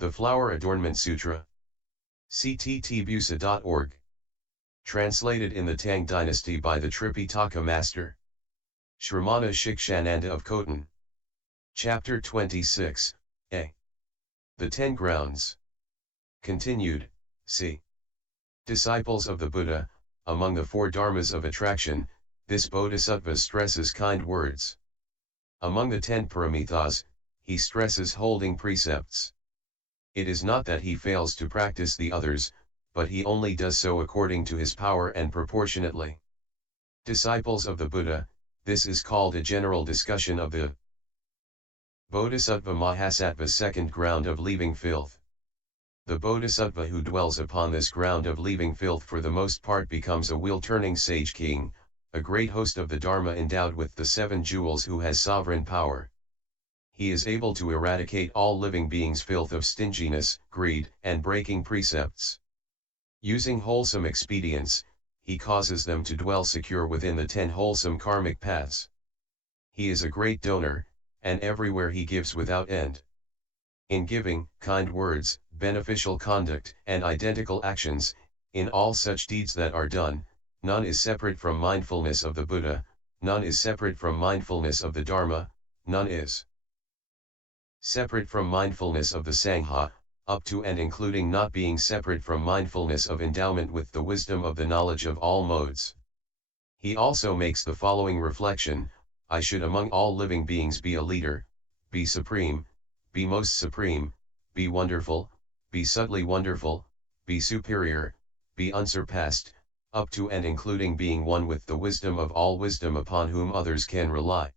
The Flower Adornment Sutra. cttbusa.org. Translated in the Tang Dynasty by the Tripitaka Master Shramana Shikshananda of Khotan. Chapter 26, A. The 10 Grounds. Continued, c. Disciples of the Buddha. Among the 4 dharmas of attraction, this Bodhisattva stresses kind words. Among the 10 paramithas, he stresses holding precepts. It is not that he fails to practice the others, but he only does so according to his power and proportionately. Disciples of the Buddha, this is called a general discussion of the Bodhisattva Mahasattva, second ground of leaving filth. The Bodhisattva who dwells upon this ground of leaving filth for the most part becomes a wheel-turning sage king, a great host of the Dharma endowed with the 7 jewels who has sovereign power. He is able to eradicate all living beings' filth of stinginess, greed, and breaking precepts. Using wholesome expedients, he causes them to dwell secure within the 10 wholesome karmic paths. He is a great donor, and everywhere he gives without end. In giving, kind words, beneficial conduct, and identical actions, in all such deeds that are done, none is separate from mindfulness of the Buddha, none is separate from mindfulness of the Dharma, none is separate from mindfulness of the Sangha, up to and including not being separate from mindfulness of endowment with the wisdom of the knowledge of all modes. He also makes the following reflection: I should among all living beings be a leader, be supreme, be most supreme, be wonderful, be subtly wonderful, be superior, be unsurpassed, up to and including being one with the wisdom of all wisdom upon whom others can rely.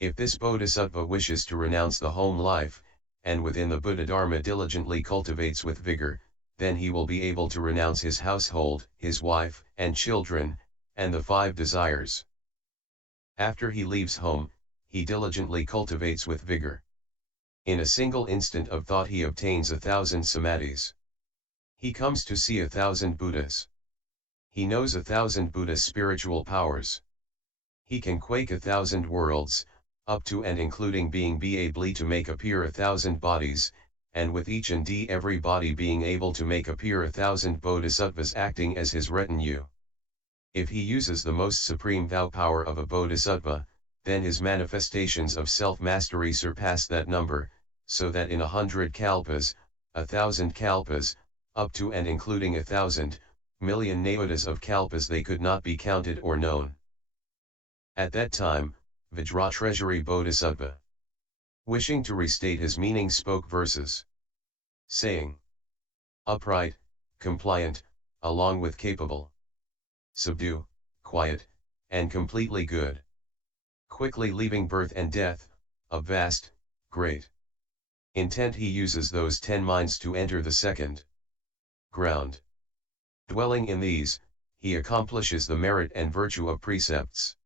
If this Bodhisattva wishes to renounce the home life, and within the Buddhadharma diligently cultivates with vigor, then he will be able to renounce his household, his wife, and children, and the 5 desires. After he leaves home, he diligently cultivates with vigor. In a single instant of thought he obtains 1,000 samadhis. He comes to see 1,000 Buddhas. He knows 1,000 Buddha's spiritual powers. He can quake 1,000 worlds, up to and including being able to make appear 1,000 bodies, and with each and every body being able to make appear 1,000 bodhisattvas acting as his retinue. If he uses the most supreme vow power of a bodhisattva, then his manifestations of self-mastery surpass that number, so that in 100 kalpas, 1,000 kalpas, up to and including 1,000 million nayotas of kalpas they could not be counted or known. At that time, Vajra Treasury Bodhisattva, wishing to restate his meaning, spoke verses, saying, upright, compliant, along with capable, subdue, quiet, and completely good, quickly leaving birth and death, a vast, great intent. He uses those 10 minds to enter the second ground. Dwelling in these, he accomplishes the merit and virtue of precepts.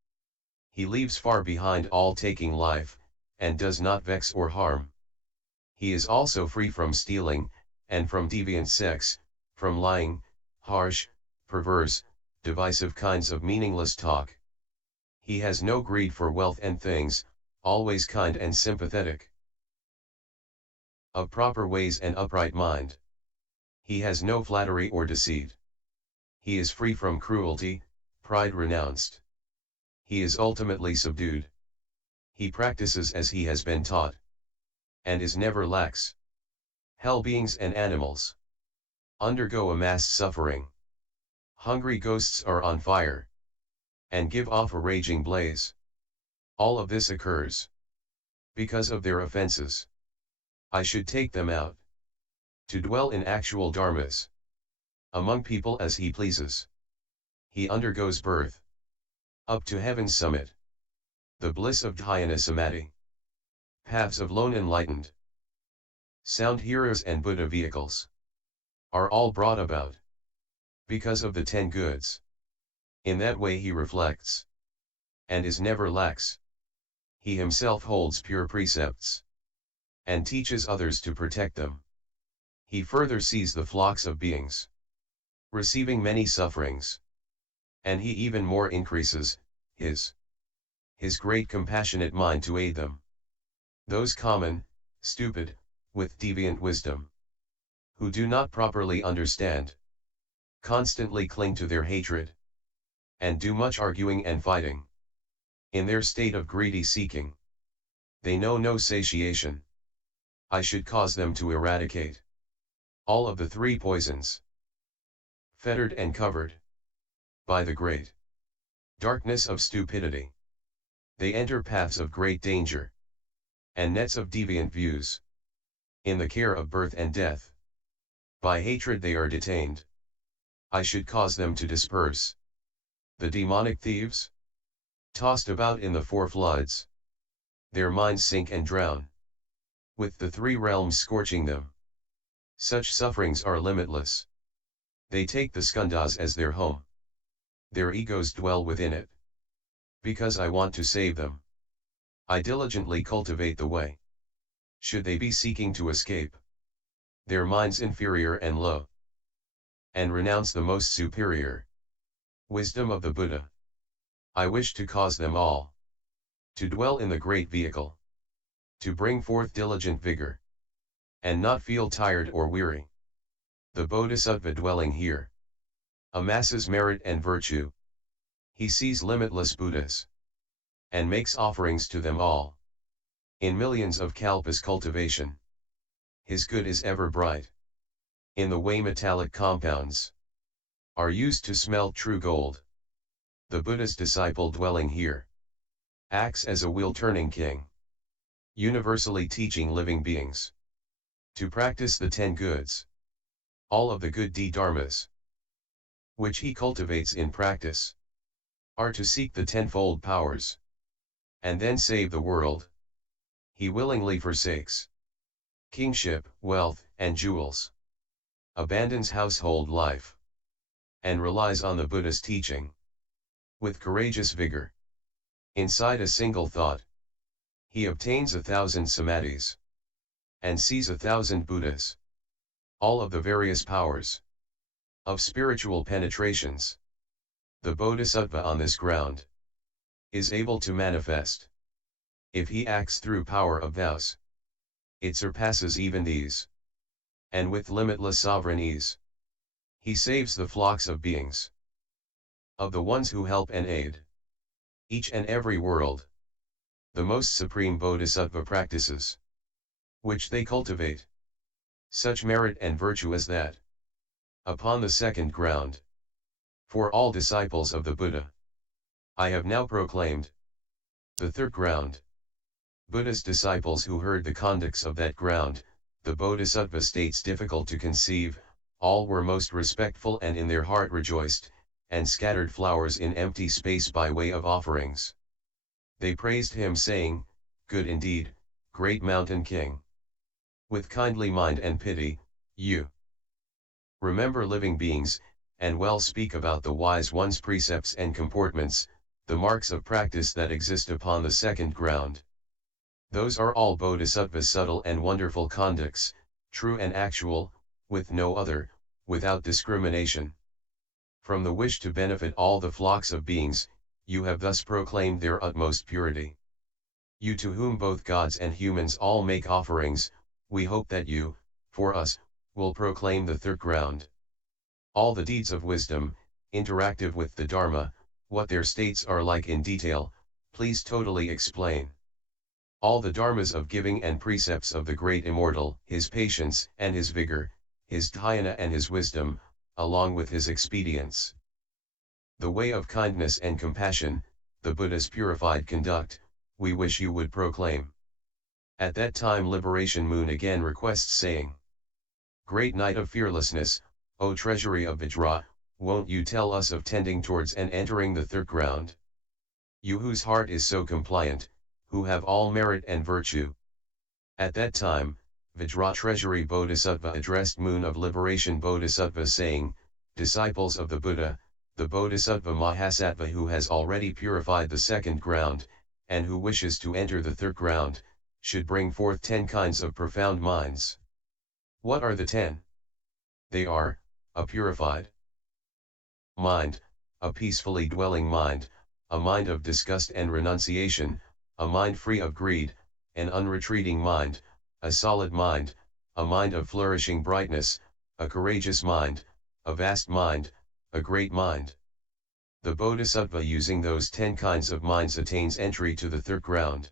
He leaves far behind all taking life, and does not vex or harm. He is also free from stealing, and from deviant sex, from lying, harsh, perverse, divisive kinds of meaningless talk. He has no greed for wealth and things, always kind and sympathetic, of proper ways and upright mind. He has no flattery or deceit. He is free from cruelty, pride renounced. He is ultimately subdued. He practices as he has been taught, and is never lax. Hell beings and animals undergo a mass suffering. Hungry ghosts are on fire, and give off a raging blaze. All of this occurs because of their offenses. I should take them out to dwell in actual dharmas among people as he pleases. He undergoes birth up to heaven's summit. The bliss of dhyana samadhi, paths of lone enlightened, sound hearers and Buddha vehicles, are all brought about because of the 10 goods. In that way he reflects, and is never lax. He himself holds pure precepts, and teaches others to protect them. He further sees the flocks of beings receiving many sufferings, and he even more increases his great compassionate mind to aid them. Those common, stupid, with deviant wisdom, who do not properly understand, constantly cling to their hatred, and do much arguing and fighting. In their state of greedy seeking, they know no satiation. I should cause them to eradicate all of the three poisons, fettered and covered by the great darkness of stupidity. They enter paths of great danger, and nets of deviant views, in the care of birth and death. By hatred they are detained. I should cause them to disperse. The demonic thieves, tossed about in the four floods, their minds sink and drown, with the three realms scorching them. Such sufferings are limitless. They take the skandhas as their home. Their egos dwell within it. Because I want to save them, I diligently cultivate the way. Should they be seeking to escape their minds inferior and low, and renounce the most superior wisdom of the Buddha, I wish to cause them all to dwell in the great vehicle, to bring forth diligent vigor, and not feel tired or weary. The Bodhisattva dwelling here amasses merit and virtue. He sees limitless Buddhas, and makes offerings to them all. In millions of kalpas cultivation, his good is ever bright. In the way metallic compounds are used to smelt true gold. The Buddha's disciple dwelling here acts as a wheel-turning king, universally teaching living beings to practice the 10 goods, all of the good dharmas, which he cultivates in practice, are to seek the tenfold powers, and then save the world. He willingly forsakes kingship, wealth, and jewels, abandons household life, and relies on the Buddha's teaching with courageous vigor. Inside a single thought, he obtains 1,000 samadhis, and sees 1,000 Buddhas, all of the various powers of spiritual penetrations. The Bodhisattva on this ground is able to manifest. If he acts through power of vows, it surpasses even these, and with limitless sovereign ease, he saves the flocks of beings, of the ones who help and aid each and every world. The most supreme Bodhisattva practices, which they cultivate, such merit and virtue as that. Upon the second ground, for all disciples of the Buddha, I have now proclaimed. The third ground, Buddha's disciples who heard the conducts of that ground, the Bodhisattva states difficult to conceive, all were most respectful and in their heart rejoiced, and scattered flowers in empty space by way of offerings. They praised him saying, "Good indeed, great mountain king. With kindly mind and pity, you remember living beings, and well speak about the wise one's precepts and comportments, the marks of practice that exist upon the second ground. Those are all Bodhisattva's subtle and wonderful conducts, true and actual, with no other, without discrimination. From the wish to benefit all the flocks of beings, you have thus proclaimed their utmost purity. You to whom both gods and humans all make offerings, we hope that you, for us, will proclaim the third ground. All the deeds of wisdom, interactive with the Dharma, what their states are like in detail, please totally explain. All the dharmas of giving and precepts of the great immortal, his patience and his vigor, his dhyana and his wisdom, along with his expedients. The way of kindness and compassion, the Buddha's purified conduct, we wish you would proclaim." At that time Liberation Moon again requests saying, "Great Knight of Fearlessness, O treasury of Vajra, won't you tell us of tending towards and entering the third ground? You whose heart is so compliant, who have all merit and virtue." At that time, Vajra Treasury Bodhisattva addressed Moon of Liberation Bodhisattva saying, "Disciples of the Buddha, the Bodhisattva Mahasattva who has already purified the second ground, and who wishes to enter the third ground, should bring forth 10 kinds of profound minds." What are the 10? They are, a purified mind, a peacefully dwelling mind, a mind of disgust and renunciation, a mind free of greed, an unretreating mind, a solid mind, a mind of flourishing brightness, a courageous mind, a vast mind, a great mind. The Bodhisattva using those 10 kinds of minds attains entry to the third ground.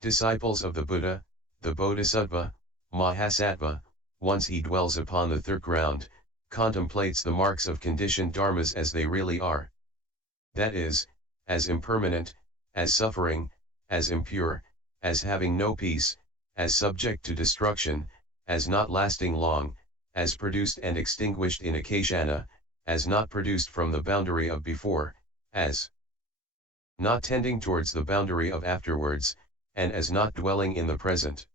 Disciples of the Buddha, the Bodhisattva, Mahasattva, once he dwells upon the third ground, contemplates the marks of conditioned dharmas as they really are. That is, as impermanent, as suffering, as impure, as having no peace, as subject to destruction, as not lasting long, as produced and extinguished in akashana, as not produced from the boundary of before, as not tending towards the boundary of afterwards, and as not dwelling in the present.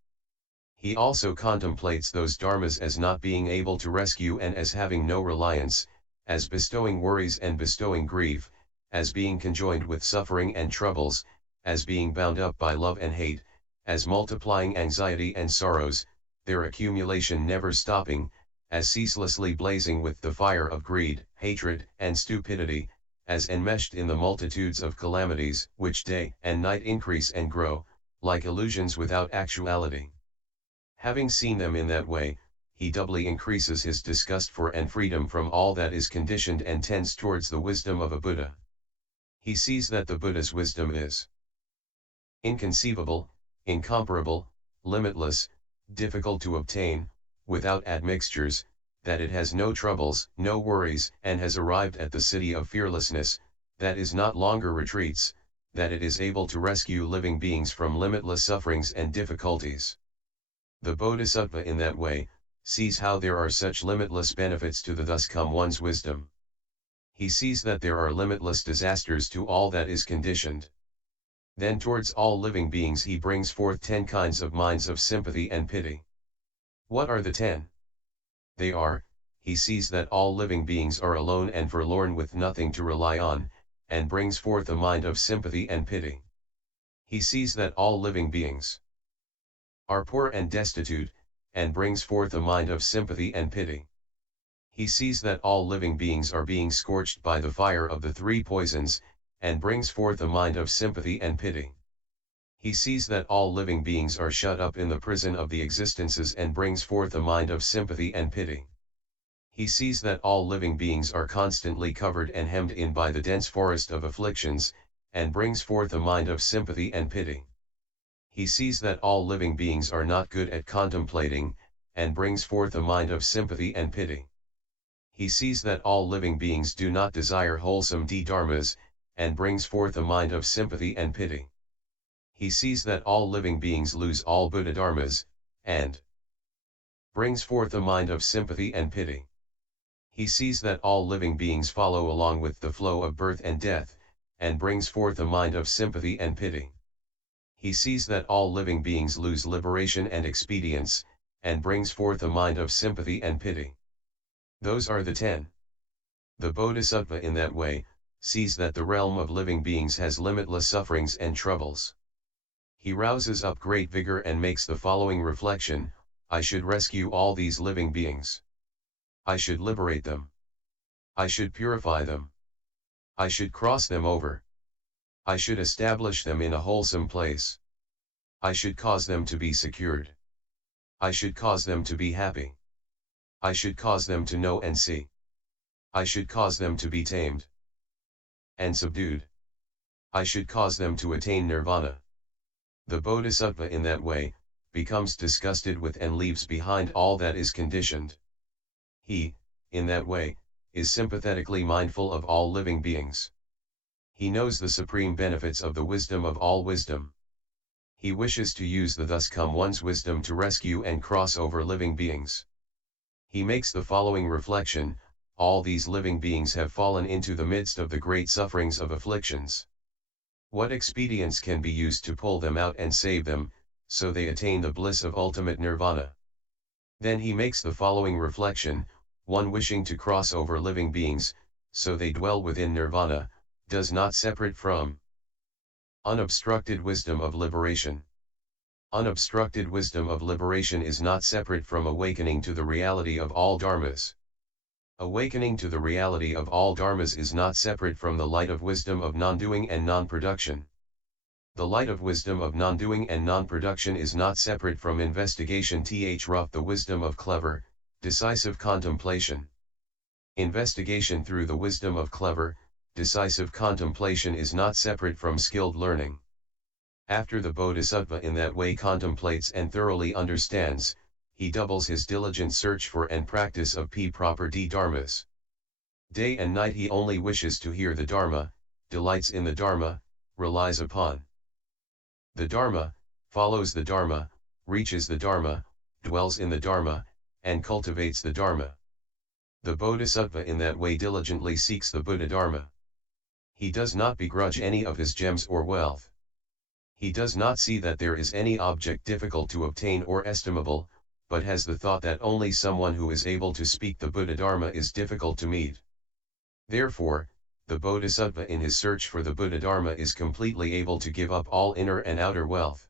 He also contemplates those dharmas as not being able to rescue and as having no reliance, as bestowing worries and bestowing grief, as being conjoined with suffering and troubles, as being bound up by love and hate, as multiplying anxiety and sorrows, their accumulation never stopping, as ceaselessly blazing with the fire of greed, hatred, and stupidity, as enmeshed in the multitudes of calamities which day and night increase and grow, like illusions without actuality. Having seen them in that way, he doubly increases his disgust for and freedom from all that is conditioned and tends towards the wisdom of a Buddha. He sees that the Buddha's wisdom is inconceivable, incomparable, limitless, difficult to obtain, without admixtures, that it has no troubles, no worries, and has arrived at the city of fearlessness, that is not longer retreats, that it is able to rescue living beings from limitless sufferings and difficulties. The Bodhisattva in that way, sees how there are such limitless benefits to the thus come one's wisdom. He sees that there are limitless disasters to all that is conditioned. Then towards all living beings he brings forth 10 kinds of minds of sympathy and pity. What are the 10? They are, he sees that all living beings are alone and forlorn with nothing to rely on, and brings forth a mind of sympathy and pity. He sees that all living beings are poor and destitute, and brings forth a mind of sympathy and pity. He sees that all living beings are being scorched by the fire of the 3 poisons, and brings forth a mind of sympathy and pity. He sees that all living beings are shut up in the prison of the existences and brings forth a mind of sympathy and pity. He sees that all living beings are constantly covered and hemmed in by the dense forest of afflictions, and brings forth a mind of sympathy and pity. He sees that all living beings are not good at contemplating, and brings forth a mind of sympathy and pity. He sees that all living beings do not desire wholesome dharmas, and brings forth a mind of sympathy and pity. He sees that all living beings lose all Buddhadharmas, and brings forth a mind of sympathy and pity. He sees that all living beings follow along with the flow of birth and death, and brings forth a mind of sympathy and pity. He sees that all living beings lose liberation and expedience, and brings forth a mind of sympathy and pity. Those are the 10. The Bodhisattva in that way, sees that the realm of living beings has limitless sufferings and troubles. He rouses up great vigor and makes the following reflection: I should rescue all these living beings. I should liberate them. I should purify them. I should cross them over. I should establish them in a wholesome place. I should cause them to be secured. I should cause them to be happy. I should cause them to know and see. I should cause them to be tamed and subdued. I should cause them to attain nirvana. The Bodhisattva in that way, becomes disgusted with and leaves behind all that is conditioned. He, in that way, is sympathetically mindful of all living beings. He knows the supreme benefits of the wisdom of all wisdom. He wishes to use the thus come one's wisdom to rescue and cross over living beings. He makes the following reflection: all these living beings have fallen into the midst of the great sufferings of afflictions. What expedients can be used to pull them out and save them, so they attain the bliss of ultimate nirvana? Then he makes the following reflection: one wishing to cross over living beings, so they dwell within nirvana, does not separate from unobstructed wisdom of liberation. Unobstructed wisdom of liberation is not separate from awakening to the reality of all dharmas. Awakening to the reality of all dharmas is not separate from the light of wisdom of non-doing and non-production. The light of wisdom of non-doing and non-production is not separate from investigation rough the wisdom of clever, decisive contemplation. Investigation through the wisdom of clever, decisive contemplation is not separate from skilled learning. After the Bodhisattva in that way contemplates and thoroughly understands, he doubles his diligent search for and practice of proper dharmas. Day and night he only wishes to hear the Dharma, delights in the Dharma, relies upon the Dharma, follows the Dharma, reaches the Dharma, dwells in the Dharma, and cultivates the Dharma. The Bodhisattva in that way diligently seeks the Buddhadharma. He does not begrudge any of his gems or wealth. He does not see that there is any object difficult to obtain or estimable, but has the thought that only someone who is able to speak the Buddhadharma is difficult to meet. Therefore, the Bodhisattva in his search for the Buddhadharma is completely able to give up all inner and outer wealth.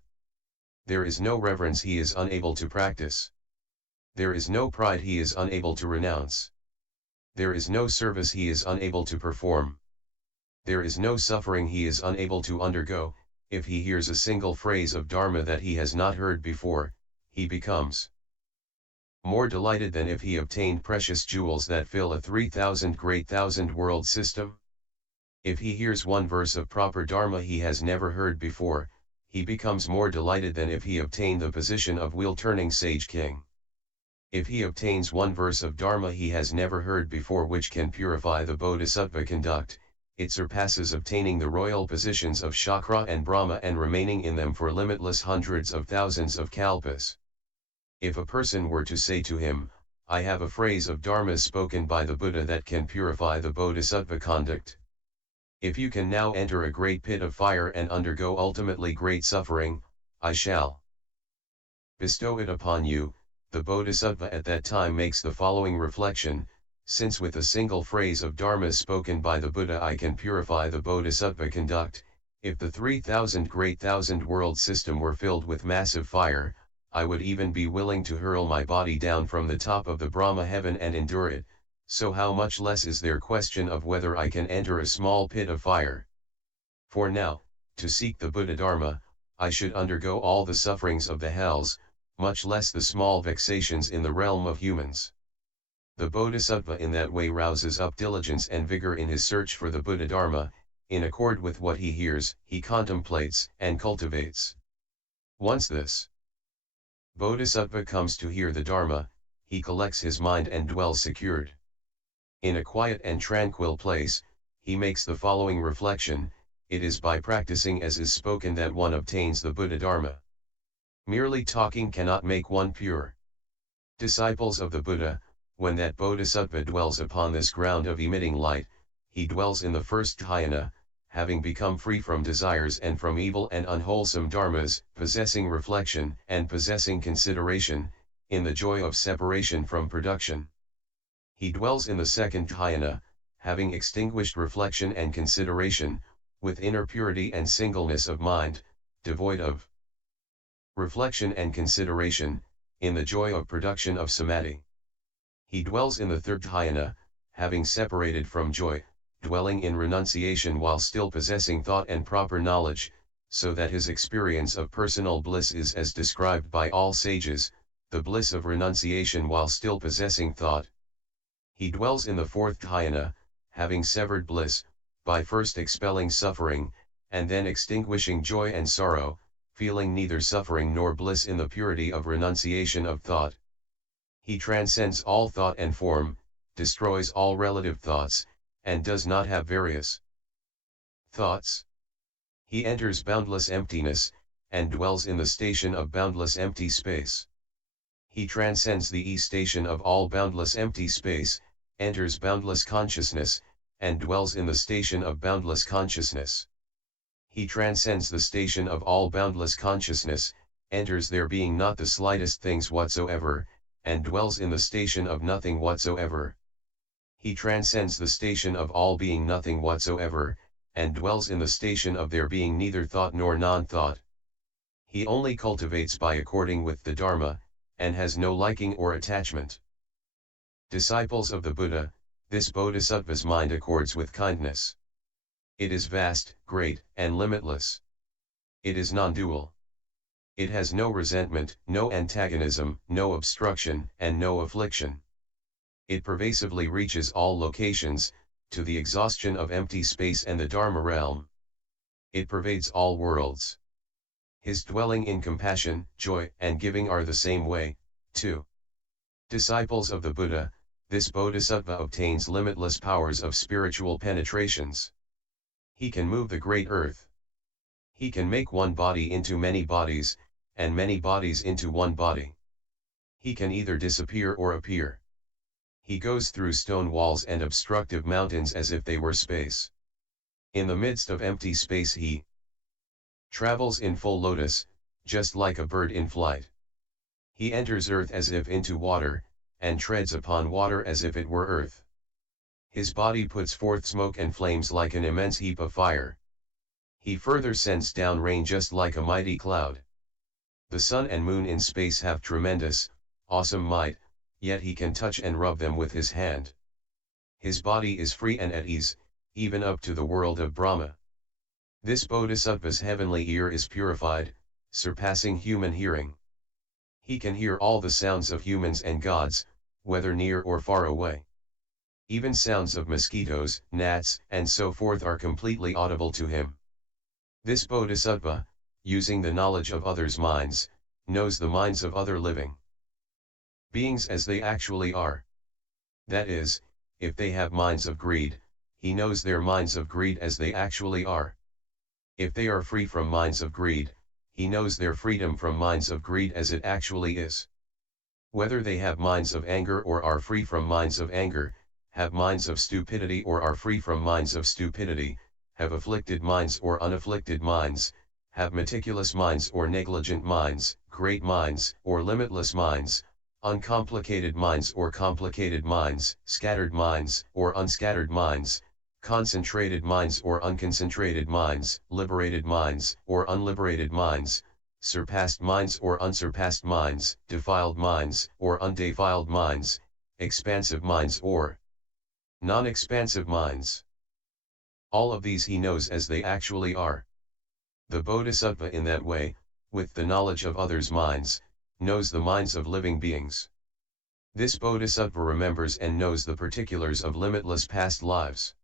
There is no reverence he is unable to practice. There is no pride he is unable to renounce. There is no service he is unable to perform. There is no suffering he is unable to undergo. If he hears a single phrase of Dharma that he has not heard before, he becomes more delighted than if he obtained precious jewels that fill a 3,000 great thousand world system. If he hears one verse of proper Dharma he has never heard before, he becomes more delighted than if he obtained the position of wheel-turning sage king. If he obtains one verse of Dharma he has never heard before which can purify the Bodhisattva conduct, it surpasses obtaining the royal positions of Chakra and Brahma and remaining in them for limitless hundreds of thousands of kalpas. If a person were to say to him, I have a phrase of Dharma spoken by the Buddha that can purify the Bodhisattva conduct. If you can now enter a great pit of fire and undergo ultimately great suffering, I shall bestow it upon you. The Bodhisattva at that time makes the following reflection: since with a single phrase of Dharma spoken by the Buddha I can purify the Bodhisattva conduct, if the 3,000 great thousand world system were filled with massive fire, I would even be willing to hurl my body down from the top of the Brahma heaven and endure it, so how much less is there question of whether I can enter a small pit of fire. For now, to seek the Buddhadharma, I should undergo all the sufferings of the hells, much less the small vexations in the realm of humans. The Bodhisattva in that way rouses up diligence and vigor in his search for the Buddhadharma. In accord with what he hears, he contemplates and cultivates. Once this Bodhisattva comes to hear the Dharma, he collects his mind and dwells secured. In a quiet and tranquil place, he makes the following reflection: it is by practicing as is spoken that one obtains the Buddhadharma. Merely talking cannot make one pure. Disciples of the Buddha, when that Bodhisattva dwells upon this ground of emitting light, he dwells in the first dhyana, having become free from desires and from evil and unwholesome dharmas, possessing reflection and possessing consideration, in the joy of separation from production. He dwells in the second dhyana, having extinguished reflection and consideration, with inner purity and singleness of mind, devoid of reflection and consideration, in the joy of production of samadhi. He dwells in the third dhyana, having separated from joy, dwelling in renunciation while still possessing thought and proper knowledge, so that his experience of personal bliss is as described by all sages, the bliss of renunciation while still possessing thought. He dwells in the fourth dhyana, having severed bliss, by first expelling suffering, and then extinguishing joy and sorrow, feeling neither suffering nor bliss in the purity of renunciation of thought. He transcends all thought and form, destroys all relative thoughts, and does not have various thoughts. He enters boundless emptiness, and dwells in the station of boundless empty space. He transcends the station of all boundless empty space, enters boundless consciousness, and dwells in the station of boundless consciousness. He transcends the station of all boundless consciousness, enters there being not the slightest things whatsoever, and dwells in the station of nothing whatsoever. He transcends the station of all being nothing whatsoever, and dwells in the station of there being neither thought nor non-thought. He only cultivates by according with the Dharma, and has no liking or attachment. Disciples of the Buddha, this Bodhisattva's mind accords with kindness. It is vast, great, and limitless. It is non-dual. It has no resentment, no antagonism, no obstruction, and no affliction. It pervasively reaches all locations, to the exhaustion of empty space and the Dharma realm. It pervades all worlds. His dwelling in compassion, joy, and giving are the same way, too. Disciples of the Buddha, this Bodhisattva obtains limitless powers of spiritual penetrations. He can move the great earth. He can make one body into many bodies, and many bodies into one body. He can either disappear or appear. He goes through stone walls and obstructive mountains as if they were space. In the midst of empty space he travels in full lotus, just like a bird in flight. He enters earth as if into water, and treads upon water as if it were earth. His body puts forth smoke and flames like an immense heap of fire. He further sends down rain just like a mighty cloud. The sun and moon in space have tremendous, awesome might, yet he can touch and rub them with his hand. His body is free and at ease, even up to the world of Brahma. This Bodhisattva's heavenly ear is purified, surpassing human hearing. He can hear all the sounds of humans and gods, whether near or far away. Even sounds of mosquitoes, gnats, and so forth are completely audible to him. This Bodhisattva, using the knowledge of others' minds, knows the minds of other living beings as they actually are. That is, if they have minds of greed, he knows their minds of greed as they actually are. If they are free from minds of greed, he knows their freedom from minds of greed as it actually is. Whether they have minds of anger or are free from minds of anger, have minds of stupidity or are free from minds of stupidity, have afflicted minds or unafflicted minds, have meticulous minds or negligent minds, great minds or limitless minds, uncomplicated minds or complicated minds, scattered minds or unscattered minds, concentrated minds or unconcentrated minds, liberated minds or unliberated minds, surpassed minds or unsurpassed minds, defiled minds or undefiled minds, expansive minds or non-expansive minds. All of these he knows as they actually are. The Bodhisattva in that way, with the knowledge of others' minds, knows the minds of living beings. This Bodhisattva remembers and knows the particulars of limitless past lives.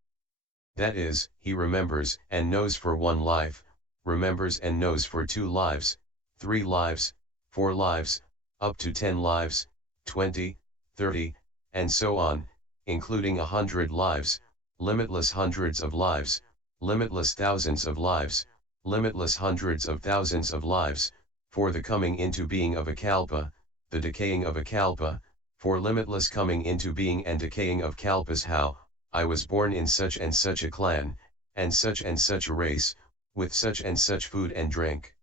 That is, he remembers and knows for one life, remembers and knows for 2 lives, 3 lives, 4 lives, up to 10 lives, 20, 30, and so on, including 100 lives, limitless hundreds of lives, limitless thousands of lives, limitless hundreds of thousands of lives, for the coming into being of a kalpa, the decaying of a kalpa, for limitless coming into being and decaying of kalpas. How, I was born in such and such a clan, and such a race, with such and such food and drink,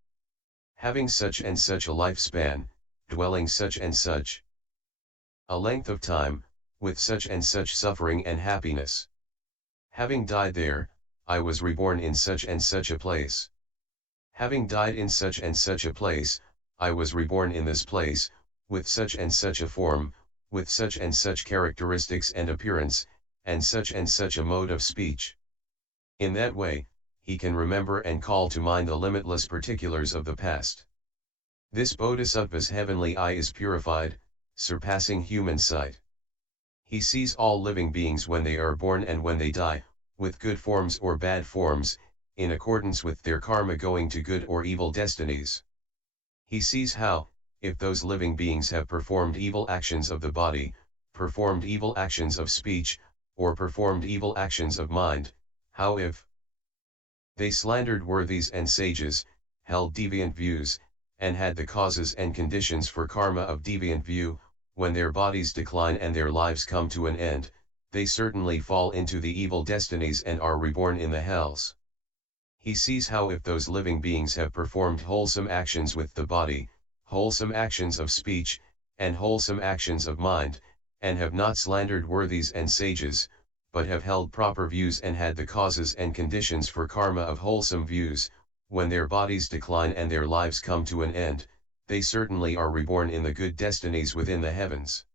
having such and such a lifespan, dwelling such and such a length of time, with such and such suffering and happiness. Having died there, I was reborn in such and such a place. Having died in such and such a place, I was reborn in this place, with such and such a form, with such and such characteristics and appearance, and such a mode of speech. In that way, he can remember and call to mind the limitless particulars of the past. This Bodhisattva's heavenly eye is purified, surpassing human sight. He sees all living beings when they are born and when they die, with good forms or bad forms, in accordance with their karma going to good or evil destinies. He sees how, if those living beings have performed evil actions of the body, performed evil actions of speech, or performed evil actions of mind, how if they slandered worthies and sages, held deviant views, and had the causes and conditions for karma of deviant view, when their bodies decline and their lives come to an end, they certainly fall into the evil destinies and are reborn in the hells. He sees how if those living beings have performed wholesome actions with the body, wholesome actions of speech, and wholesome actions of mind, and have not slandered worthies and sages, but have held proper views and had the causes and conditions for karma of wholesome views, when their bodies decline and their lives come to an end, they certainly are reborn in the good destinies within the heavens.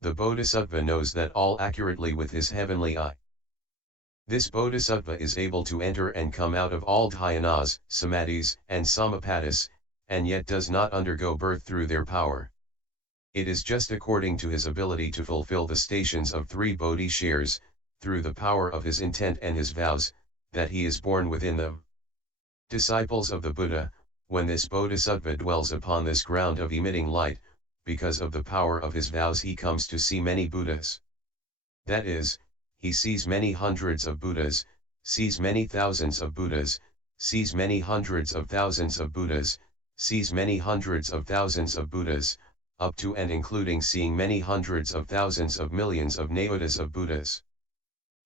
The Bodhisattva knows that all accurately with his heavenly eye. This Bodhisattva is able to enter and come out of all dhyanas, samadhis, and samapatis, and yet does not undergo birth through their power. It is just according to his ability to fulfill the stations of 3 Bodhi shares, through the power of his intent and his vows, that he is born within them. Disciples of the Buddha, when this Bodhisattva dwells upon this ground of emitting light, because of the power of his vows he comes to see many Buddhas. That is, he sees many hundreds of Buddhas, sees many thousands of Buddhas, sees many hundreds of thousands of Buddhas, sees many hundreds of thousands of Buddhas, up to and including seeing many hundreds of thousands of millions of nayotas of Buddhas.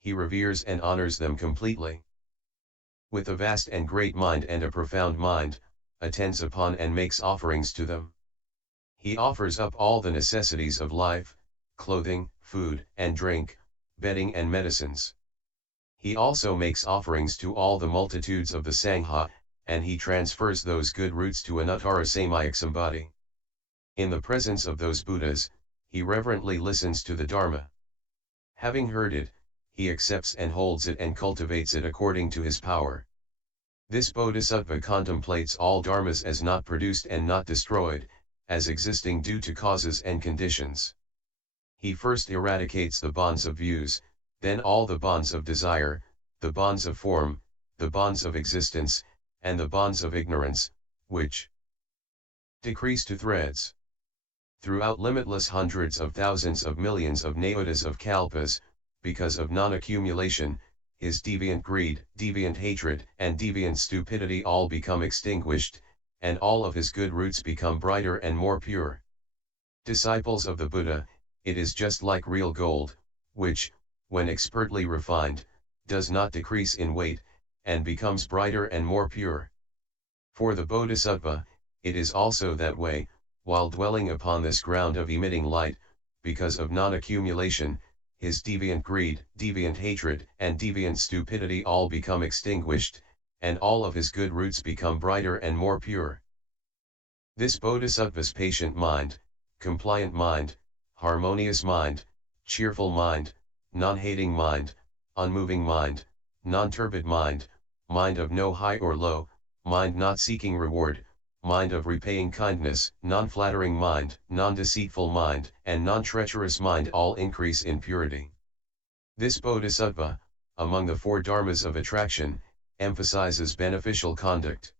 He reveres and honors them completely. With a vast and great mind and a profound mind, attends upon and makes offerings to them. He offers up all the necessities of life, clothing, food and drink, bedding and medicines. He also makes offerings to all the multitudes of the Sangha, and he transfers those good roots to Anuttara Samyak Sambodhi. In the presence of those Buddhas, he reverently listens to the Dharma. Having heard it, he accepts and holds it and cultivates it according to his power. This Bodhisattva contemplates all dharmas as not produced and not destroyed, as existing due to causes and conditions. He first eradicates the bonds of views, then all the bonds of desire, the bonds of form, the bonds of existence, and the bonds of ignorance, which decrease to threads. Throughout limitless hundreds of thousands of millions of nayotas of kalpas, because of non-accumulation, his deviant greed, deviant hatred, and deviant stupidity all become extinguished, and all of his good roots become brighter and more pure. Disciples of the Buddha, it is just like real gold, which, when expertly refined, does not decrease in weight, and becomes brighter and more pure. For the Bodhisattva, it is also that way, while dwelling upon this ground of emitting light, because of non-accumulation, his deviant greed, deviant hatred, and deviant stupidity all become extinguished, and all of his good roots become brighter and more pure. This Bodhisattva's patient mind, compliant mind, harmonious mind, cheerful mind, non-hating mind, unmoving mind, non-turbid mind, mind of no high or low, mind not seeking reward, mind of repaying kindness, non-flattering mind, non-deceitful mind, and non-treacherous mind all increase in purity. This Bodhisattva, among the 4 dharmas of attraction, emphasizes beneficial conduct.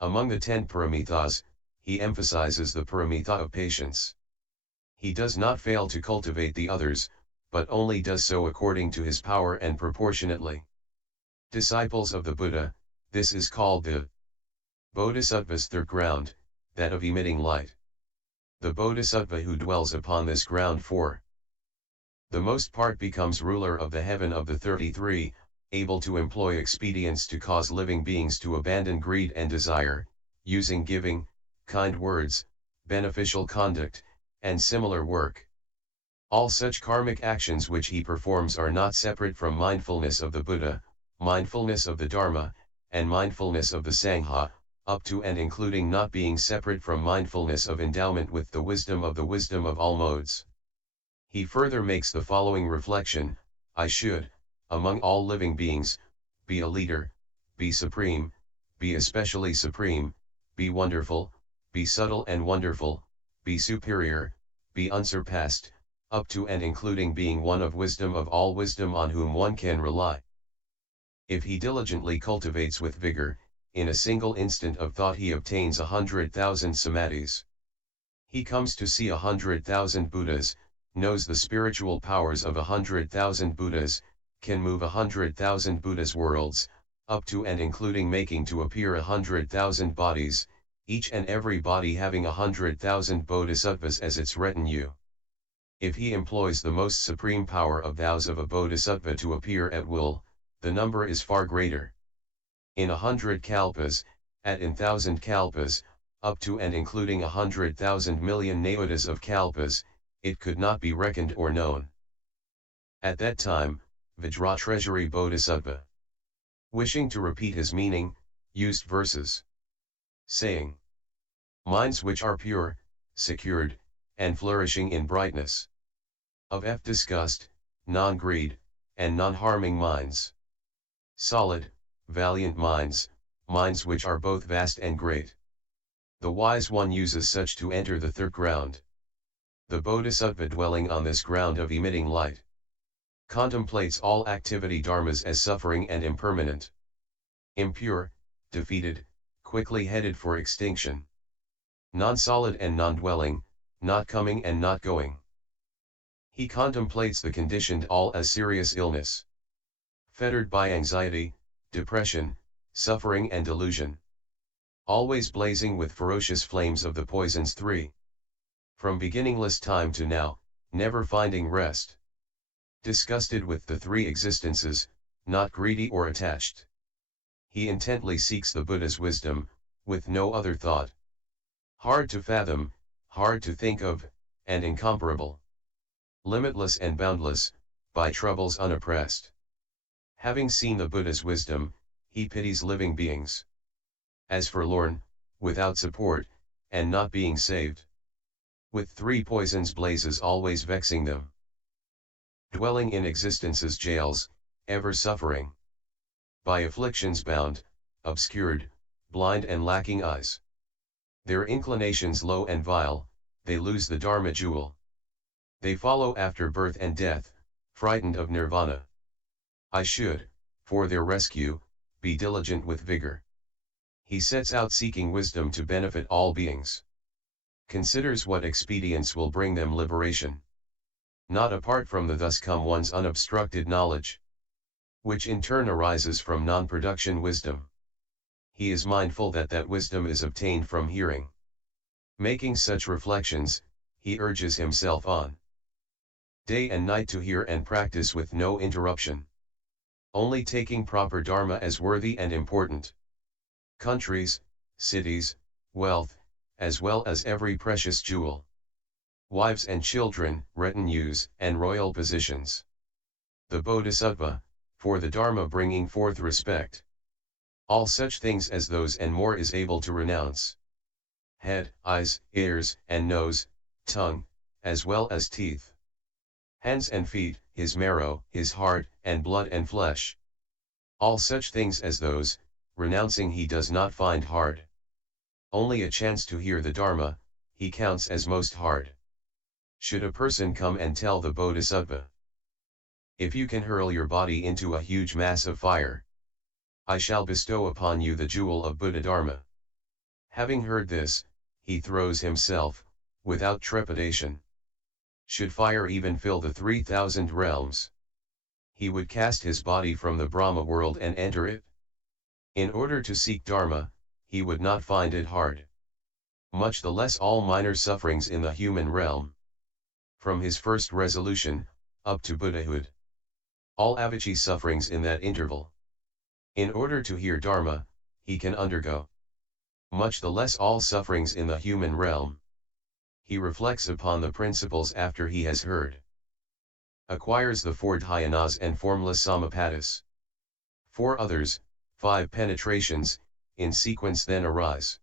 Among the 10 paramithas, he emphasizes the paramitha of patience. He does not fail to cultivate the others, but only does so according to his power and proportionately. Disciples of the Buddha, this is called the Bodhisattva's third ground, that of emitting light. The Bodhisattva who dwells upon this ground for the most part becomes ruler of the heaven of the 33, able to employ expedients to cause living beings to abandon greed and desire, using giving, kind words, beneficial conduct, and similar work. All such karmic actions which he performs are not separate from mindfulness of the Buddha, mindfulness of the Dharma, and mindfulness of the Sangha, up to and including not being separate from mindfulness of endowment with the wisdom of all modes. He further makes the following reflection: I should, among all living beings, be a leader, be supreme, be especially supreme, be wonderful, be subtle and wonderful, be superior, be unsurpassed, up to and including being one of all wisdom on whom one can rely. If he diligently cultivates with vigor, in a single instant of thought he obtains 100,000 samadhis. He comes to see 100,000 Buddhas, knows the spiritual powers of 100,000 Buddhas, can move 100,000 Buddhas worlds, up to and including making to appear 100,000 bodies, each and every body having 100,000 bodhisattvas as its retinue. If he employs the most supreme power of vows of a bodhisattva to appear at will, the number is far greater. In 100 kalpas, at 1,000 kalpas, up to and including 100,000 million nayotas of kalpas, it could not be reckoned or known. At that time, Vajra Treasury Bodhisattva, wishing to repeat his meaning, used verses, saying, minds which are pure, secured, and flourishing in brightness, of disgust, non-greed, and non-harming minds. Solid, valiant minds, minds which are both vast and great. The wise one uses such to enter the third ground. The Bodhisattva dwelling on this ground of emitting light contemplates all activity dharmas as suffering and impermanent, impure, defeated, quickly headed for extinction, non-solid and non-dwelling, not coming and not going. He contemplates the conditioned all as serious illness, fettered by anxiety, depression, suffering and delusion, always blazing with ferocious flames of the poisons three. From beginningless time to now, never finding rest. Disgusted with the three existences, not greedy or attached. He intently seeks the Buddha's wisdom, with no other thought. Hard to fathom, hard to think of, and incomparable. Limitless and boundless, by troubles unoppressed. Having seen the Buddha's wisdom, he pities living beings as forlorn, without support, and not being saved. With three poisons blazes always vexing them. Dwelling in existence's jails, ever suffering. By afflictions bound, obscured, blind and lacking eyes. Their inclinations low and vile, they lose the Dharma jewel. They follow after birth and death, frightened of nirvana. I should, for their rescue, be diligent with vigor. He sets out seeking wisdom to benefit all beings. Considers what expedients will bring them liberation. Not apart from the thus come one's unobstructed knowledge, which in turn arises from non-production wisdom. He is mindful that that wisdom is obtained from hearing. Making such reflections, he urges himself on. Day and night to hear and practice with no interruption. Only taking proper dharma as worthy and important. Countries, cities, wealth, as well as every precious jewel. Wives and children, retinues, and royal positions. The Bodhisattva, for the Dharma bringing forth respect. All such things as those and more is able to renounce. Head, eyes, ears, and nose, tongue, as well as teeth. Hands and feet, his marrow, his heart, and blood and flesh. All such things as those, renouncing he does not find hard. Only a chance to hear the Dharma, he counts as most hard. Should a person come and tell the Bodhisattva, if you can hurl your body into a huge mass of fire, I shall bestow upon you the jewel of Buddhadharma. Having heard this, he throws himself, without trepidation. Should fire even fill the 3,000 realms, he would cast his body from the Brahma world and enter it. In order to seek Dharma, he would not find it hard. Much the less all minor sufferings in the human realm. From his first resolution, up to Buddhahood. All avicii sufferings in that interval. In order to hear Dharma, he can undergo. Much the less all sufferings in the human realm. He reflects upon the principles after he has heard. Acquires the four dhyanas and formless samapattis. 4 others, 5 penetrations, in sequence then arise.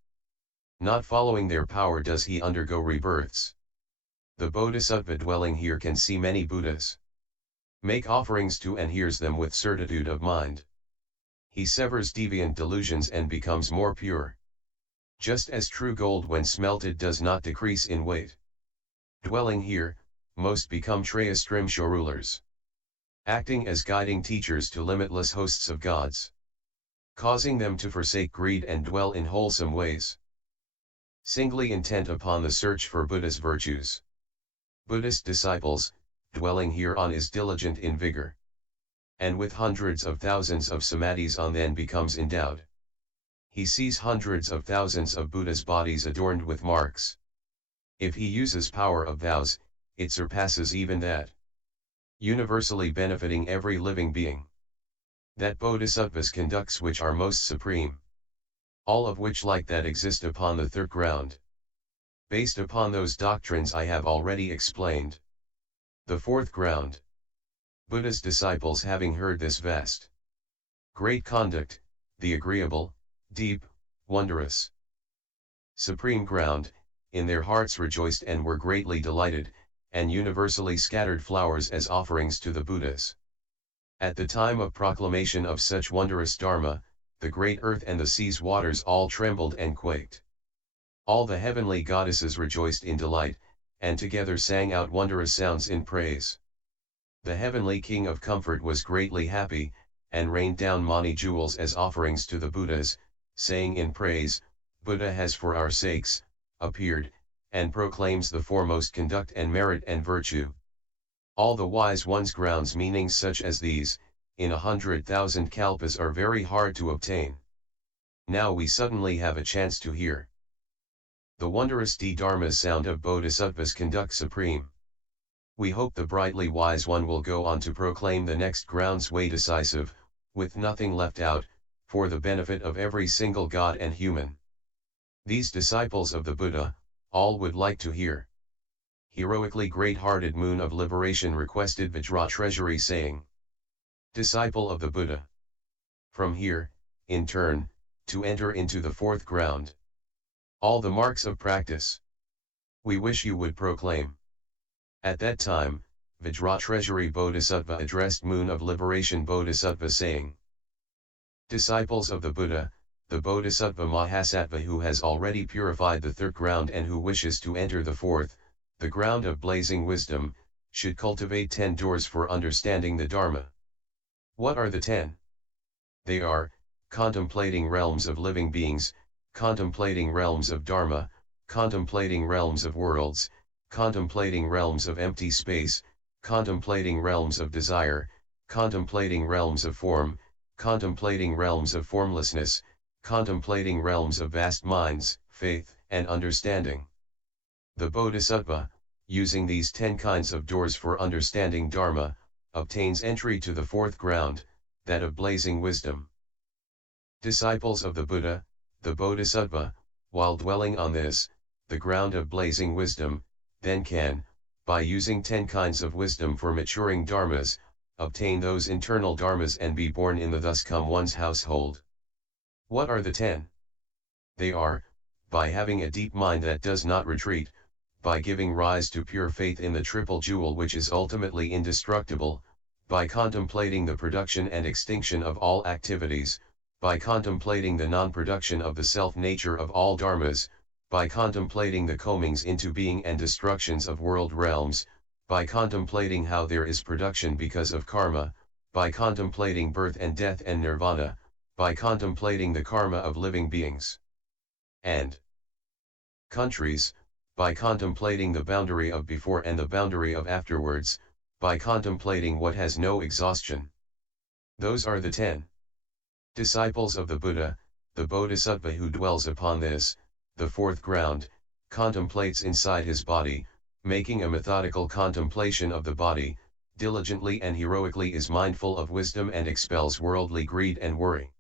Not following their power does he undergo rebirths. The Bodhisattva dwelling here can see many Buddhas. Make offerings to and hears them with certitude of mind. He severs deviant delusions and becomes more pure. Just as true gold when smelted does not decrease in weight. Dwelling here, most become Trayastrimsha rulers. Acting as guiding teachers to limitless hosts of gods. Causing them to forsake greed and dwell in wholesome ways. Singly intent upon the search for Buddha's virtues. Buddhist disciples, dwelling hereon is diligent in vigor. And with hundreds of thousands of samadhis on then becomes endowed. He sees hundreds of thousands of Buddha's bodies adorned with marks. If he uses power of vows, it surpasses even that. Universally benefiting every living being. That Bodhisattvas conducts which are most supreme. All of which like that exist upon the third ground. Based upon those doctrines I have already explained. The fourth ground. Buddha's disciples having heard this vast, great conduct, the agreeable, deep, wondrous, supreme ground, in their hearts rejoiced and were greatly delighted, and universally scattered flowers as offerings to the Buddhas. At the time of proclamation of such wondrous Dharma, the great earth and the sea's waters all trembled and quaked. All the heavenly goddesses rejoiced in delight, and together sang out wondrous sounds in praise. The heavenly King of Comfort was greatly happy, and rained down many jewels as offerings to the Buddhas, saying in praise, Buddha has for our sakes, appeared, and proclaims the foremost conduct and merit and virtue. All the wise ones' grounds meanings such as these, in 100,000 kalpas are very hard to obtain. Now we suddenly have a chance to hear the wondrous Dharma sound of Bodhisattva's conduct supreme. We hope the brightly wise one will go on to proclaim the next grounds way decisive, with nothing left out, for the benefit of every single god and human. These disciples of the Buddha, all would like to hear. Heroically great-hearted Moon of Liberation requested Vajra Treasury saying, Disciple of the Buddha. From here, in turn, to enter into the fourth ground. All the marks of practice. We wish you would proclaim. At that time, Vajra Treasury Bodhisattva addressed Moon of Liberation Bodhisattva saying, Disciples of the Buddha, the Bodhisattva Mahasattva who has already purified the third ground and who wishes to enter the fourth, the ground of blazing wisdom, should cultivate 10 doors for understanding the Dharma. What are the 10? They are, contemplating realms of living beings, contemplating realms of Dharma, contemplating realms of worlds, contemplating realms of empty space, contemplating realms of desire, contemplating realms of form, contemplating realms of formlessness, contemplating realms of vast minds, faith, and understanding. The Bodhisattva, using these 10 kinds of doors for understanding Dharma, obtains entry to the fourth ground, that of blazing wisdom. Disciples of the Buddha, the Bodhisattva, while dwelling on this, the ground of blazing wisdom, then can, by using 10 kinds of wisdom for maturing dharmas, obtain those internal dharmas and be born in the thus come one's household. What are the 10? They are, by having a deep mind that does not retreat, by giving rise to pure faith in the triple jewel which is ultimately indestructible, by contemplating the production and extinction of all activities, by contemplating the non-production of the self-nature of all dharmas, by contemplating the comings into being and destructions of world realms, by contemplating how there is production because of karma, by contemplating birth and death and nirvana, by contemplating the karma of living beings and countries, by contemplating the boundary of before and the boundary of afterwards, by contemplating what has no exhaustion. Those are the 10. Disciples of the Buddha, the Bodhisattva who dwells upon this, the fourth ground, contemplates inside his body, making a methodical contemplation of the body, diligently and heroically is mindful of wisdom and expels worldly greed and worry.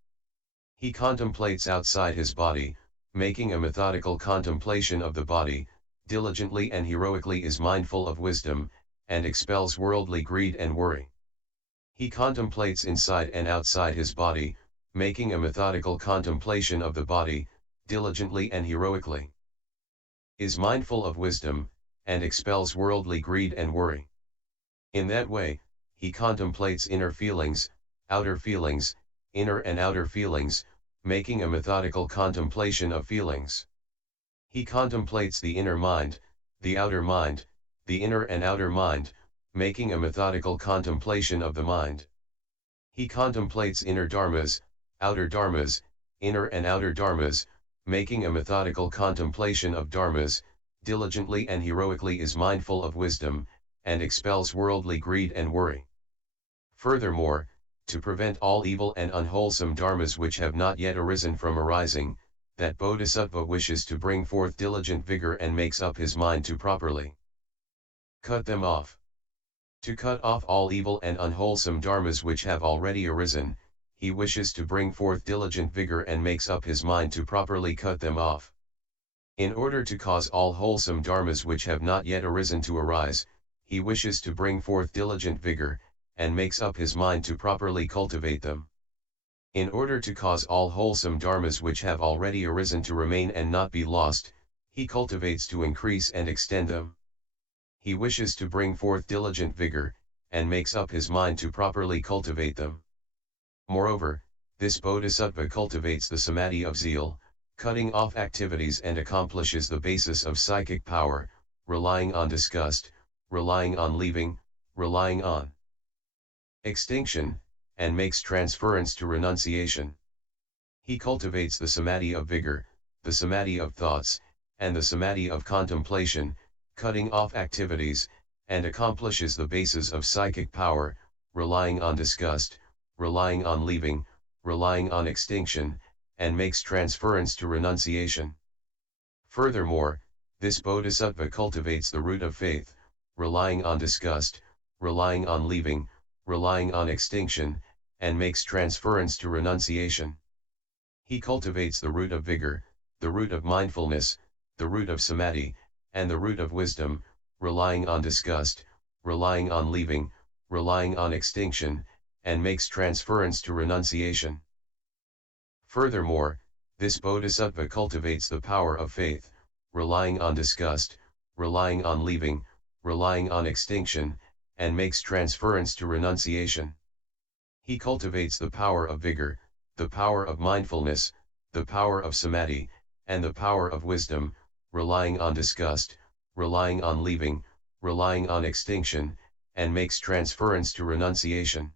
He contemplates outside his body, making a methodical contemplation of the body, diligently and heroically is mindful of wisdom, and expels worldly greed and worry. He contemplates inside and outside his body, making a methodical contemplation of the body, diligently and heroically. Is mindful of wisdom, and expels worldly greed and worry. In that way, he contemplates inner feelings, inner and outer feelings, making a methodical contemplation of feelings. He contemplates the inner mind, the inner and outer mind, making a methodical contemplation of the mind. He contemplates inner dharmas, inner and outer dharmas, making a methodical contemplation of dharmas, diligently and heroically is mindful of wisdom, and expels worldly greed and worry. Furthermore, to prevent all evil and unwholesome dharmas which have not yet arisen from arising, that Bodhisattva wishes to bring forth diligent vigor and makes up his mind to properly cut them off. To cut off all evil and unwholesome dharmas which have already arisen, he wishes to bring forth diligent vigor and makes up his mind to properly cut them off. In order to cause all wholesome dharmas which have not yet arisen to arise, he wishes to bring forth diligent vigor, and makes up his mind to properly cultivate them. In order to cause all wholesome dharmas which have already arisen to remain and not be lost, he cultivates to increase and extend them. He wishes to bring forth diligent vigor, and makes up his mind to properly cultivate them. Moreover, this Bodhisattva cultivates the samadhi of zeal, cutting off activities, and accomplishes the basis of psychic power, relying on disgust, relying on leaving, relying on extinction, and makes transference to renunciation. He cultivates the samadhi of vigor, the samadhi of thoughts, and the samadhi of contemplation, cutting off activities, and accomplishes the basis of psychic power, relying on disgust, relying on leaving, relying on extinction, and makes transference to renunciation. Furthermore, this Bodhisattva cultivates the root of faith, relying on disgust, relying on leaving, relying on extinction, and makes transference to renunciation. He cultivates the root of vigor, the root of mindfulness, the root of samadhi, and the root of wisdom, relying on disgust, relying on leaving, relying on extinction, and makes transference to renunciation. Furthermore, this Bodhisattva cultivates the power of faith, relying on disgust, relying on leaving, relying on extinction, and makes transference to renunciation. He cultivates the power of vigor, the power of mindfulness, the power of samadhi, and the power of wisdom, relying on disgust, relying on leaving, relying on extinction, and makes transference to renunciation.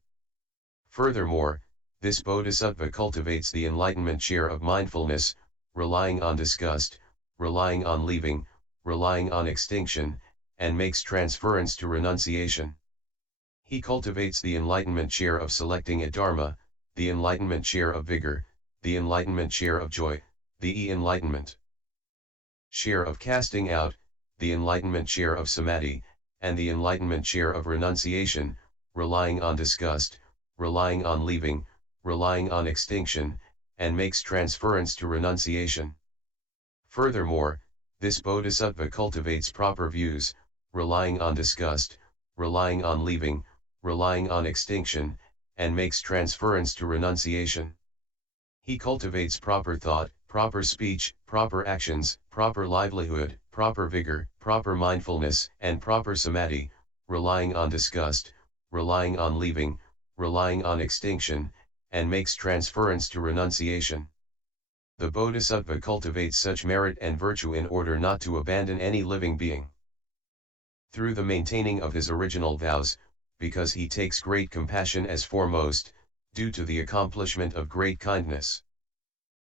Furthermore, this Bodhisattva cultivates the enlightenment share of mindfulness, relying on disgust, relying on leaving, relying on extinction, and makes transference to renunciation. He cultivates the enlightenment share of selecting a dharma, the enlightenment share of vigor, the enlightenment share of joy, the enlightenment share of casting out, the enlightenment share of samadhi, and the enlightenment share of renunciation, relying on disgust, relying on leaving, relying on extinction, and makes transference to renunciation. Furthermore, this Bodhisattva cultivates proper views, relying on disgust, relying on leaving, relying on extinction, and makes transference to renunciation. He cultivates proper thought, proper speech, proper actions, proper livelihood, proper vigor, proper mindfulness, and proper samadhi, relying on disgust, relying on leaving, relying on extinction, and makes transference to renunciation. The Bodhisattva cultivates such merit and virtue in order not to abandon any living being. Through the maintaining of his original vows, because he takes great compassion as foremost, due to the accomplishment of great kindness.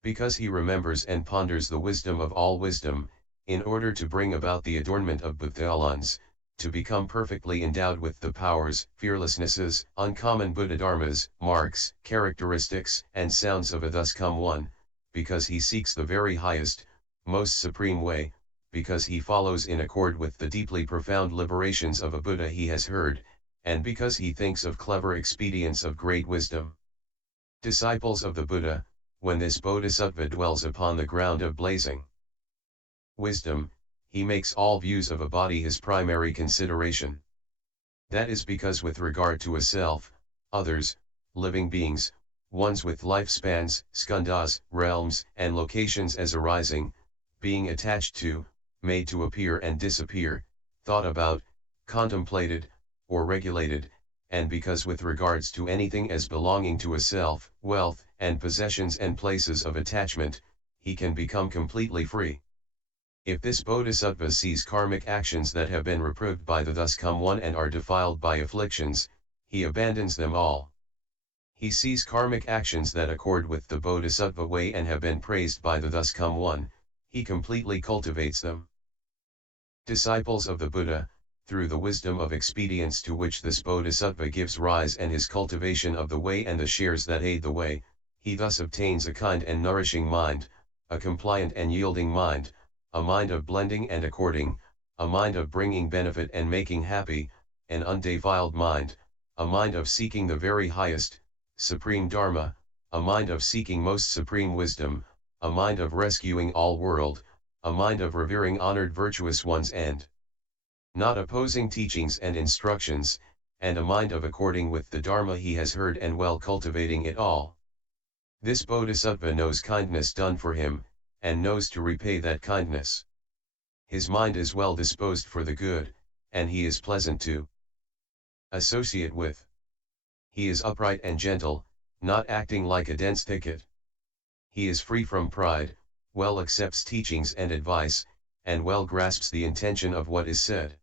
Because he remembers and ponders the wisdom of all wisdom, in order to bring about the adornment of Buddhalans, to become perfectly endowed with the powers, fearlessnesses, uncommon Buddhadharmas, marks, characteristics, and sounds of a thus come one, because he seeks the very highest, most supreme way, because he follows in accord with the deeply profound liberations of a Buddha he has heard, and because he thinks of clever expedients of great wisdom. Disciples of the Buddha, when this Bodhisattva dwells upon the ground of blazing wisdom, he makes all views of a body his primary consideration. That is because with regard to a self, others, living beings, ones with lifespans, skandhas, realms, and locations as arising, being attached to, made to appear and disappear, thought about, contemplated, or regulated, and because with regards to anything as belonging to a self, wealth, and possessions and places of attachment, he can become completely free. If this Bodhisattva sees karmic actions that have been reproved by the thus come one and are defiled by afflictions, he abandons them all. He sees karmic actions that accord with the Bodhisattva way and have been praised by the thus come one, he completely cultivates them. Disciples of the Buddha, through the wisdom of expedients to which this Bodhisattva gives rise and his cultivation of the way and the shares that aid the way, he thus obtains a kind and nourishing mind, a compliant and yielding mind, a mind of blending and according, a mind of bringing benefit and making happy, an undefiled mind, a mind of seeking the very highest, supreme Dharma, a mind of seeking most supreme wisdom, a mind of rescuing all world, a mind of revering honored virtuous ones and not opposing teachings and instructions, and a mind of according with the Dharma he has heard and well cultivating it all. This Bodhisattva knows kindness done for him, and knows to repay that kindness. His mind is well disposed for the good, and he is pleasant to Associate with. He is upright and gentle, not acting like a dense thicket. He is free from pride, well accepts teachings and advice, and well grasps the intention of what is said.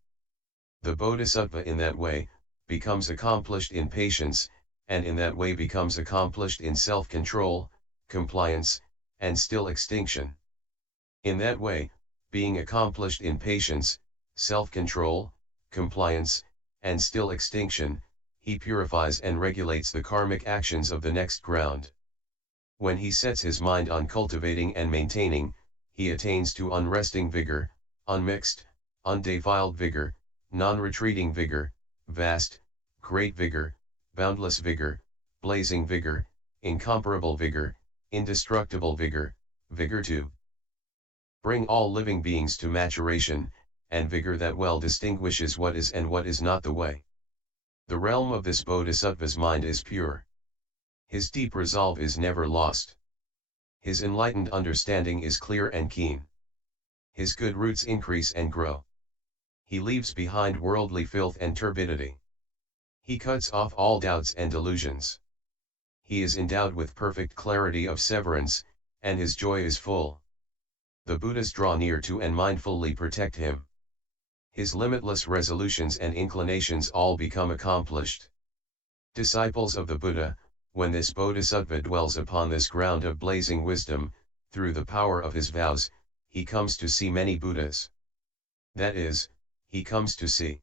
The Bodhisattva in that way, becomes accomplished in patience, and in that way becomes accomplished in self-control, compliance, and still extinction. In that way, being accomplished in patience, self-control, compliance, and still extinction, he purifies and regulates the karmic actions of the next ground. When he sets his mind on cultivating and maintaining, he attains to unresting vigor, unmixed, undefiled vigor, non-retreating vigor, vast, great vigor, boundless vigor, blazing vigor, incomparable vigor, indestructible vigor, vigor to bring all living beings to maturation, and vigor that well distinguishes what is and what is not the way. The realm of this Bodhisattva's mind is pure. His deep resolve is never lost. His enlightened understanding is clear and keen. His good roots increase and grow. He leaves behind worldly filth and turbidity. He cuts off all doubts and delusions. He is endowed with perfect clarity of severance, and his joy is full. The Buddhas draw near to and mindfully protect him. His limitless resolutions and inclinations all become accomplished. Disciples of the Buddha, when this Bodhisattva dwells upon this ground of blazing wisdom, through the power of his vows, he comes to see many Buddhas. That is, he comes to see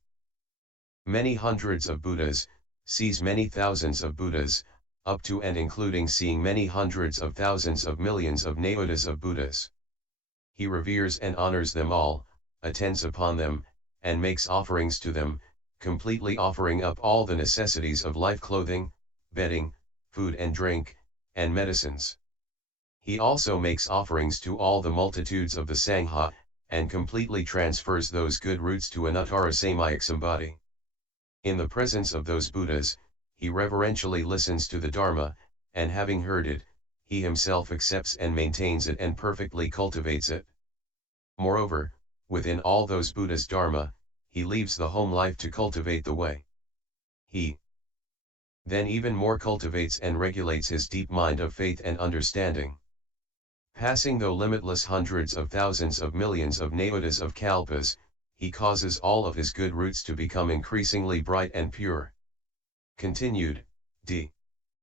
many hundreds of Buddhas, sees many thousands of Buddhas, up to and including seeing many hundreds of thousands of millions of naodas of Buddhas. He reveres and honors them all, attends upon them, and makes offerings to them, completely offering up all the necessities of life: clothing, bedding, food and drink, and medicines. He also makes offerings to all the multitudes of the Sangha, and completely transfers those good roots to Anuttara Samaya Sambodhi. In the presence of those Buddhas, he reverentially listens to the Dharma, and having heard it, he himself accepts and maintains it and perfectly cultivates it. Moreover, within all those Buddhas' Dharma, he leaves the home life to cultivate the way. He then even more cultivates and regulates his deep mind of faith and understanding. Passing though limitless hundreds of thousands of millions of naodas of kalpas, he causes all of his good roots to become increasingly bright and pure. Continued, D.